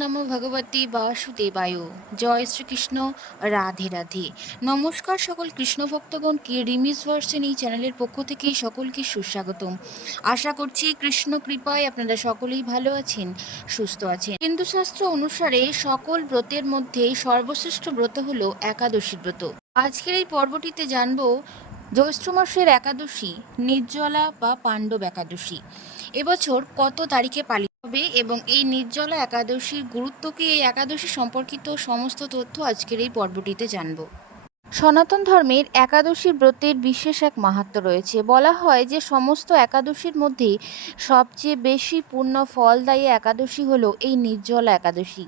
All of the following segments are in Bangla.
নমো ভগবতী বাসুদেবায় জয় শ্রীকৃষ্ণ রাধে রাধে নমস্কার সকল কৃষ্ণ ভক্তগণকে রিমিস ভার্সেন এই চ্যানেলের পক্ষ থেকে সকলকে সুস্বাগতম। আশা করছি কৃষ্ণ কৃপায় আপনারা সকলেই ভালো আছেন, সুস্থ আছেন। হিন্দু শাস্ত্র অনুসারে সকল ব্রতের মধ্যে সর্বশ্রেষ্ঠ ব্রত হলো একাদশী ব্রত। আজকের এই পর্বটিতে জানব জ্যৈষ্ঠ মাসের একাদশী, নির্জলা বা পাণ্ডব একাদশী। এবছর কত তারিখে পালিত হবে এবং এই নির্জলা একাদশীর গুরুত্ব কি এই একাদশী সম্পর্কিত সমস্ত তথ্য আজকের এই পর্বটিতে জানব। সনাতন ধর্মের একাদশী ব্রতের বিশেষ এক মাহাত্ম রয়েছে। বলা হয় যে সমস্ত একাদশীর মধ্যে সবচেয়ে বেশি পূর্ণ ফলদায়ী একাদশী হলো এই নির্জলা একাদশী।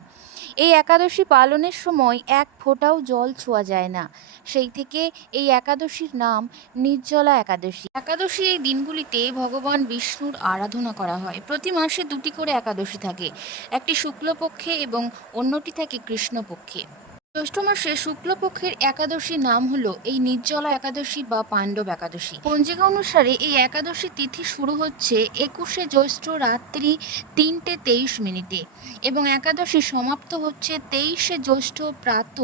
এই একাদশী পালনের সময় এক ফোঁটাও জল ছোঁয়া যায় না। সেই থেকে এই একাদশীর নাম নির্জলা একাদশী। একাদশী এই দিনগুলিতে ভগবান বিষ্ণুর আরাধনা করা হয়। প্রতি মাসে দুটি করে একাদশী থাকে। একটি শুক্লপক্ষে এবং অন্যটি থাকে কৃষ্ণপক্ষে। জ্যৈষ্ঠ মাসে শুক্লপক্ষের একাদশী নাম হলো এই নির্জলা একাদশী বা পাণ্ডব একাদশী। পঞ্জিকা অনুসারে এই একাদশী তিথি শুরু হচ্ছে একুশে জ্যৈষ্ঠ রাত্রি তিনটে তেইশ মিনিটে এবং একাদশী সমাপ্ত হচ্ছে তেইশে জ্যৈষ্ঠ প্রাত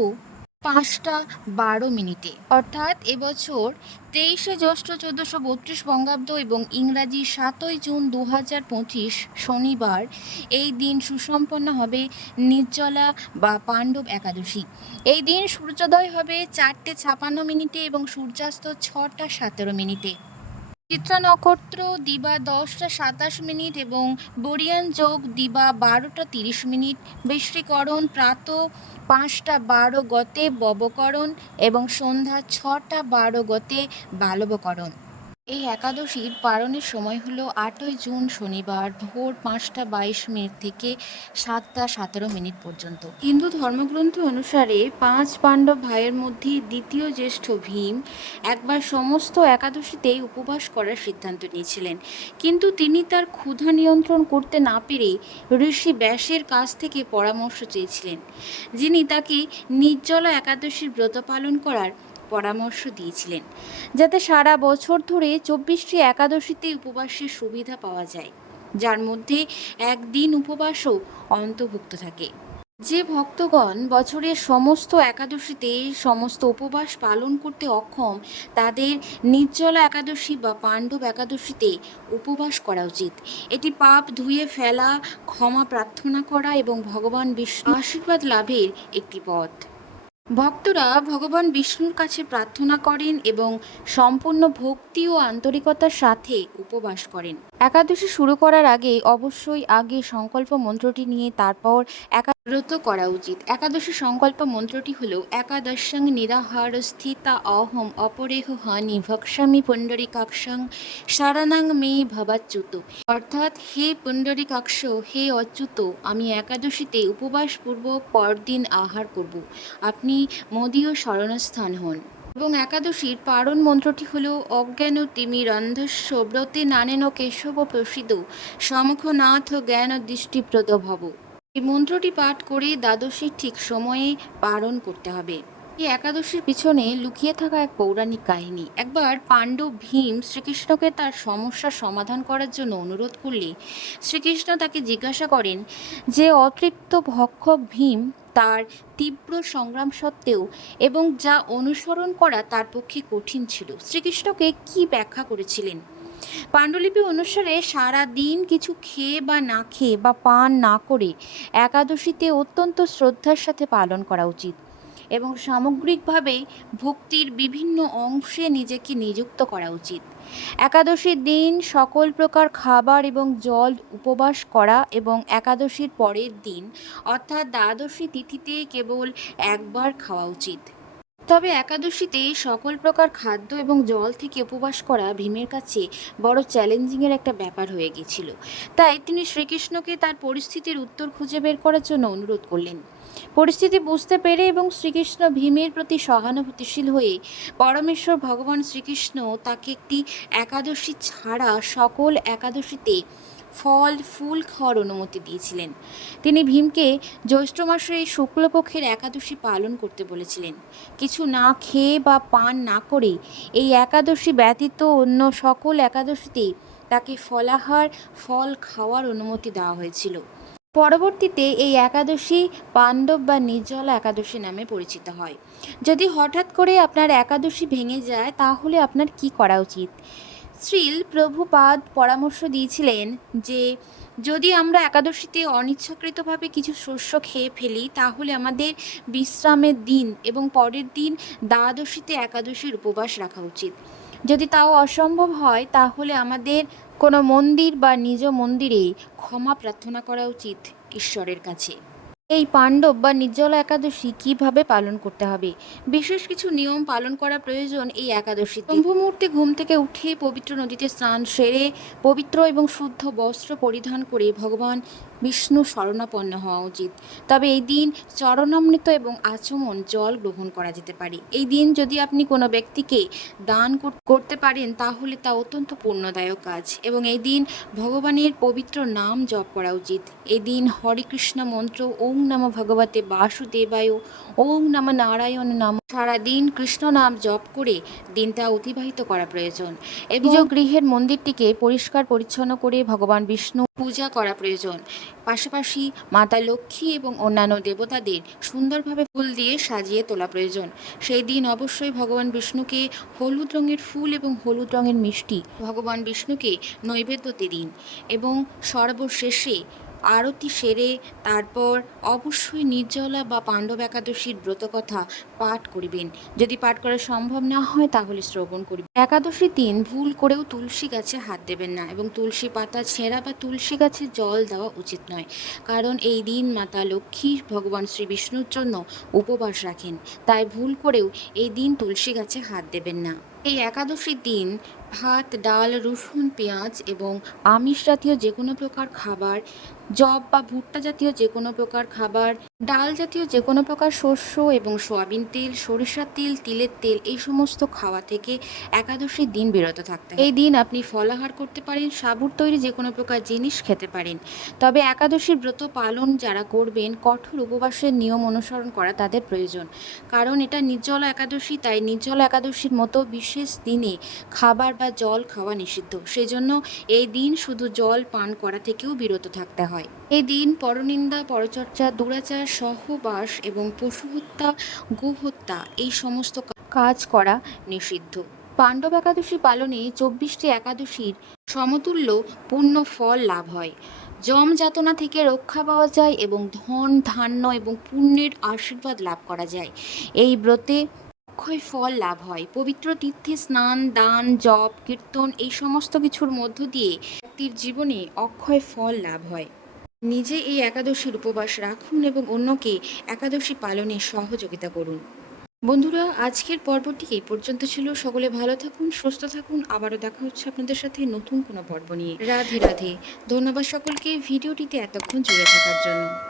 পাঁচটা বারো মিনিটে। অর্থাৎ এবছর তেইশে জ্যৈষ্ঠ চোদ্দোশো বত্রিশ বঙ্গাব্দ এবং ইংরাজি সাতই জুন দু হাজার পঁচিশ শনিবার এই দিন সুসম্পন্ন হবে নির্জলা বা পাণ্ডব একাদশী। এই দিন সূর্যোদয় হবে চারটে ছাপান্ন মিনিটে এবং সূর্যাস্ত ছটা সতেরো মিনিটে। চিত্রা নক্ষত্র দিবা দশটা সাতাশ মিনিট এবং বরিয়ান যোগ দিবা বারোটা তিরিশ মিনিট। বৃষ্টিকরণ প্রাত পাঁচটা বারো গতে, ববকরণ এবং সন্ধ্যা ছটা বারো গতে, বালবকরণ। এই একাদশীর পালনের সময় হলো আটই জুন শনিবার ভোর পাঁচটা বাইশ মিনিট থেকে সাতটা সতেরো মিনিট পর্যন্ত। হিন্দু ধর্মগ্রন্থ অনুসারে পাঁচ পাণ্ডব ভাইয়ের মধ্যে দ্বিতীয় জ্যেষ্ঠ ভীম একবার সমস্ত একাদশীতেই উপবাস করার সিদ্ধান্ত নিয়েছিলেন। কিন্তু তিনি তার ক্ষুধা নিয়ন্ত্রণ করতে না পেরে ঋষি ব্যাসের কাছ থেকে পরামর্শ চেয়েছিলেন, যিনি তাকে নির্জলা একাদশীর ব্রত পালন করার পরামর্শ দিয়েছিলেন, যাতে সারা বছর ধরে চব্বিশটি একাদশীতে উপবাসের সুবিধা পাওয়া যায়। যার মধ্যে একদিন উপবাসও অন্তর্ভুক্ত থাকে। যে ভক্তগণ বছরের সমস্ত একাদশীতে সমস্ত উপবাস পালন করতে অক্ষম, তাদের নির্জলা একাদশী বা পাণ্ডব একাদশীতে উপবাস করা উচিত। এটি পাপ ধুয়ে ফেলা, ক্ষমা প্রার্থনা করা এবং ভগবান বিষ্ণু আশীর্বাদ লাভের একটি পথ। ভক্তরা ভগবান বিষ্ণুর কাছে প্রার্থনা করেন এবং সম্পূর্ণ ভক্তি ও আন্তরিকতার সাথে উপবাস করেন। একাদশী শুরু করার আগে অবশ্যই আগে সংকল্প মন্ত্রটি নিয়ে তারপর একাব্রত করা উচিত। একাদশী সংকল্প মন্ত্রটি হল, একাদশং নিরাহার স্থিতা অহম অপরেহ হানি ভক্সামি পুণ্ডরিকাক্ষং সারানাং মে ভবাচ্যুত। অর্থাৎ, হে পুণ্ডরিকাক্ষ, হে অচ্যুত, আমি একাদশীতে উপবাসপূর্বক পরদিন আহার করব। আপনি মদীয় শরণস্থান হন। এবং একাদশীর পারণ মন্ত্রটি হল অজ্ঞান তিমিরন্ধস্য ব্রতে নানেন কেশব প্রসিদ্ধ সমখনাথ জ্ঞান দৃষ্টিপ্রদ ভব এই মন্ত্রটি পাঠ করে দ্বাদশীর ঠিক সময়ে পালন করতে হবে। এই একাদশীর পিছনে লুকিয়ে থাকা এক পৌরাণিক কাহিনী। একবার পাণ্ডব ভীম শ্রীকৃষ্ণকে তার সমস্যার সমাধান করার জন্য অনুরোধ করলে শ্রীকৃষ্ণ তাকে জিজ্ঞাসা করেন যে, অতৃপ্ত ভক্ষক ভীম তার তীব্র সংগ্রাম সত্ত্বেও এবং যা অনুসরণ করা তার পক্ষে কঠিন ছিল, শ্রীকৃষ্ণকে কি ব্যাখ্যা করেছিলেন? পাণ্ডুলিপি অনুসারে সারা দিন কিছু খেয়ে বা না খেয়ে বা পান না করে একাদশীতে অত্যন্ত শ্রদ্ধার সাথে পালন করা উচিত এবং সামগ্রিকভাবে ভক্তির বিভিন্ন অংশে নিজেকে নিযুক্ত করা উচিত। একাদশীর দিন সকল প্রকার খাবার এবং জল উপবাস করা এবং একাদশীর পরের দিন অর্থাৎ দ্বাদশী তিথিতে কেবল একবার খাওয়া উচিত। তবে একাদশীতে সকল প্রকার খাদ্য এবং জল থেকে উপবাস করা ভীমের কাছে বড় চ্যালেঞ্জিংয়ের একটা ব্যাপার হয়ে গিয়েছিল তাই তিনি শ্রীকৃষ্ণকে তার পরিস্থিতির উত্তর খুঁজে বের করার জন্য অনুরোধ করলেন। পরিস্থিতি বুঝতে পেরে এবং শ্রীকৃষ্ণ ভীমের প্রতি সহানুভূতিশীল হয়ে পরমেশ্বর ভগবান শ্রীকৃষ্ণ তাকে একটি একাদশী ছাড়া সকল একাদশীতে ফল, ফুল খাওয়ার অনুমতি দিয়েছিলেন। তিনি ভীমকে জ্যৈষ্ঠ মাসের এই শুক্লপক্ষের একাদশী পালন করতে বলেছিলেন। কিছু না খেয়ে বা পান না করে এই একাদশী ব্যতীত অন্য সকল একাদশীতে তাকে ফলাহার, ফল খাওয়ার অনুমতি দেওয়া হয়েছিল। পরবর্তীতে এই একাদশী পাণ্ডব বা নির্জলা একাদশী নামে পরিচিত হয়। যদি হঠাৎ করে আপনার একাদশী ভেঙে যায়, তাহলে আপনার কি করা উচিত? শ্রীল প্রভুপাদ পরামর্শ দিয়েছিলেন যে, যদি আমরা একাদশীতে অনিচ্ছাকৃতভাবে কিছু শস্য খেয়ে ফেলি, তাহলে আমাদের বিশ্রামের দিন এবং পরের দিন দ্বাদশীতে একাদশীর উপবাস রাখা উচিত। যদি তাও অসম্ভব হয়, তাহলে আমাদের কোনো মন্দির বা নিজ মন্দিরে ক্ষমা প্রার্থনা করা উচিত ঈশ্বরের কাছে। এই পাণ্ডব বা নির্জলা একাদশী কীভাবে পালন করতে হবে? বিশেষ কিছু নিয়ম পালন করা প্রয়োজন এই একাদশী মুহূর্তে ঘুম থেকে উঠে পবিত্র নদীতে স্নান সেরে পবিত্র এবং শুদ্ধ বস্ত্র পরিধান করে ভগবান বিষ্ণু শরণাপন্ন হওয়া উচিত। তবে এই দিন চরণামৃত এবং আচমন জল গ্রহণ করা যেতে পারে। এই দিন যদি আপনি কোনো ব্যক্তিকে দান করতে পারেন, তাহলে তা অত্যন্ত পূর্ণদায়ক কাজ। এবং এই দিন ভগবানের পবিত্র নাম জপ করা উচিত। এই দিন হরে কৃষ্ণ মন্ত্র ওং নম ভগবতে বাসুদেবায় ওং নম নারায়ণ নাম সারাদিন কৃষ্ণ নাম জপ করে দিনটা অতিবাহিত করা প্রয়োজন এবং গৃহের মন্দিরটিকে পরিষ্কার পরিচ্ছন্ন করে ভগবান বিষ্ণু পূজা করা প্রয়োজন। পাশাপাশি মাতা লক্ষ্মী এবং অন্যান্য দেবতাদের সুন্দরভাবে ফুল দিয়ে সাজিয়ে তোলা প্রয়োজন। সেই দিন অবশ্যই ভগবান বিষ্ণুকে হলুদ রঙের ফুল এবং হলুদ রঙের মিষ্টি ভগবান বিষ্ণুকে নৈবেদ্যতে দিন এবং সর্বশেষে আরতি সেরে তারপর অবশ্যই নির্জলা বা পাণ্ডব একাদশীর ব্রতকথা পাঠ করিবেন। যদি পাঠ করা সম্ভব না হয়, তাহলে শ্রবণ করিবেন। একাদশীর দিন ভুল করেও তুলসী গাছে হাত দেবেন না এবং তুলসী পাতা ছেঁড়া বা তুলসী গাছে জল দেওয়া উচিত নয়। কারণ এই দিন মাতা লক্ষ্মী ভগবান শ্রী বিষ্ণুর জন্য উপবাস রাখেন। তাই ভুল করেও এই দিন তুলসী গাছে হাত দেবেন না। এই একাদশীর দিন ভাত, ডাল, রসুন, পেঁয়াজ এবং আমিষ জাতীয় যে কোনো প্রকার খাবার জব বা ভুট্টা জাতীয় যে কোনো প্রকার খাবার, ডাল জাতীয় যে কোনো প্রকার শস্য এবং সয়াবিন তেল, সরিষার তেল, তিলের তেল, এই সমস্ত খাওয়া থেকে একাদশীর দিন বিরত থাকতে এই দিন আপনি ফলাহার করতে পারেন, সাবুর তৈরি যে কোনো প্রকার জিনিস খেতে পারেন। তবে একাদশীর ব্রত পালন যারা করবেন, কঠোর উপবাসের নিয়ম অনুসরণ করা তাদের প্রয়োজন। কারণ এটা নির্জলা একাদশী, তাই নির্জলা একাদশীর মতো বিশেষ দিনে খাবার বা জল খাওয়া নিষিদ্ধ। সেজন্য এই দিন শুধু জল পান করা থেকেও বিরত থাকতে হয়। এই দিন পরনিন্দা, পরচর্চা, দুরাচার, সহবাস এবং পশু হত্যা গোহত্যা এই সমস্ত কাজ করা নিষিদ্ধ। পাণ্ডব একাদশী পালনে চব্বিশটি একাদশীর সমতুল্য পূর্ণ ফল লাভ হয়। যম যাতনা থেকে রক্ষা পাওয়া যায় এবং ধন, ধান্য এবং পুণ্যের আশীর্বাদ লাভ করা যায়। এই ব্রতে অক্ষয় ফল লাভ হয়। পবিত্র তীর্থে স্নান, দান, জপ, কীর্তন এই সমস্ত কিছুর মধ্য দিয়ে ব্যক্তির জীবনে অক্ষয় ফল লাভ হয়। নিজে এই একাদশীর উপবাস রাখুন এবং অন্যকে একাদশী পালনে সহযোগিতা করুন। বন্ধুরা, আজকের পর্বটি এই পর্যন্ত ছিল। সকলে ভালো থাকুন, সুস্থ থাকুন। আবারও দেখা হচ্ছে আপনাদের সাথে নতুন কোনো পর্ব নিয়ে। রাধে রাধে। ধন্যবাদ সকলকে ভিডিওটিতে এতক্ষণ জুড়ে থাকার জন্য।